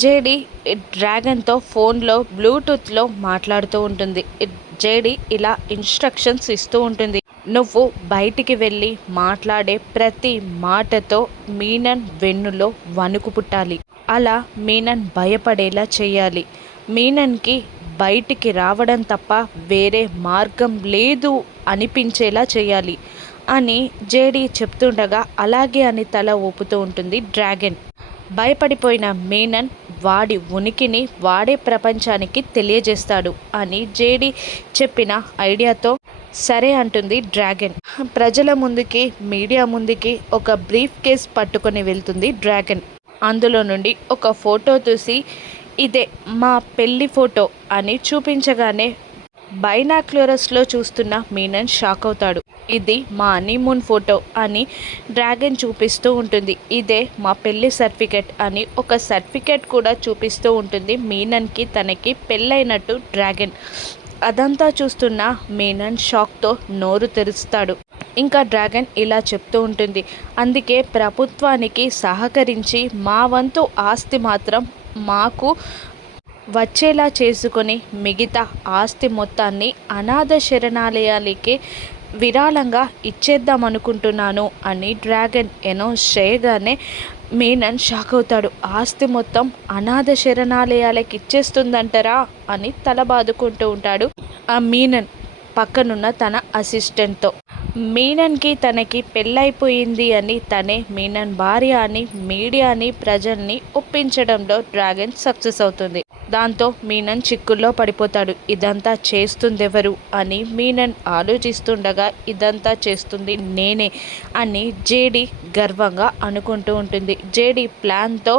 JD డ్రాగన్తో ఫోన్లో బ్లూటూత్లో మాట్లాడుతూ ఉంటుంది. జేడి ఇలా ఇన్స్ట్రక్షన్స్ ఇస్తూ ఉంటుంది. నువ్వు బయటికి వెళ్ళి మాట్లాడే ప్రతి మాటతో మీనన్ వెన్నులో వణుకు పుట్టాలి. అలా మీనన్ భయపడేలా చేయాలి. మీనన్కి బయటికి రావడం తప్ప వేరే మార్గం లేదు అనిపించేలా చేయాలి అని జేడి చెప్తుండగా అలాగే అని తల ఊపుతూ ఉంటుంది డ్రాగన్. భయపడిపోయిన మీనన్ వాడి ఉనికిని వాడే ప్రపంచానికి తెలియజేస్తాడు అని జేడి చెప్పిన ఐడియాతో సరే అంటుంది డ్రాగన్. ప్రజల ముందుకి, మీడియా ముందుకి ఒక బ్రీఫ్ కేస్ పట్టుకొని వెళ్తుంది డ్రాగన్. అందులో నుండి ఒక ఫోటో తీసి ఇదే మా పెళ్లి ఫోటో అని చూపించగానే బైనాక్యులర్స్లో చూస్తున్న మీనన్ షాక్ అవుతాడు. ఇది మా హనీమూన్ ఫోటో అని డ్రాగన్ చూపిస్తూ ఉంటుంది. ఇదే మా పెళ్లి సర్టిఫికెట్ అని ఒక సర్టిఫికెట్ కూడా చూపిస్తూ ఉంటుంది మీనన్కి, తనకి పెళ్ళైనట్టు డ్రాగన్. అదంతా చూస్తున్న మీనన్ షాక్తో నోరు తెరుస్తాడు. ఇంకా డ్రాగన్ ఇలా చెప్తూ ఉంటుంది, అందుకే ప్రభుత్వానికి సహకరించి మా వంతు ఆస్తి మాత్రం మాకు వచ్చేలా చేసుకొని మిగతా ఆస్తి మొత్తాన్ని అనాథ శరణాలయాలకి విరాళంగా ఇచ్చేద్దామనుకుంటున్నాను అని డ్రాగన్ అనౌన్స్ చేయగానే మీనన్ షాక్ అవుతాడు. ఆస్తి మొత్తం అనాథ శరణాలయాలకి ఇచ్చేస్తుందంటారా అని తల బాదుకుంటూ ఉంటాడు ఆ మీనన్ పక్కనున్న తన అసిస్టెంట్తో. మీనన్కి తనకి పెళ్ళైపోయింది అని, తనే మీనన్ భార్య అని మీడియాని, ప్రజల్ని ఒప్పించడంలో డ్రాగన్ సక్సెస్ అవుతుంది. దాంతో మీనన్ చిక్కుల్లో పడిపోతాడు. ఇదంతా చేస్తుందెవరు అని మీనన్ ఆలోచిస్తుండగా ఇదంతా చేస్తుంది నేనే అని జేడి గర్వంగా అనుకుంటూ ఉంటుంది. జేడి ప్లాన్తో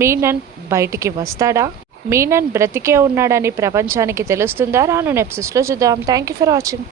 మీనన్ బయటికి వస్తాడా? మీనన్ బ్రతికే ఉన్నాడని ప్రపంచానికి తెలుస్తుందా? రాను ఎపిసోడ్స్లో చూద్దాం. Thank you for watching.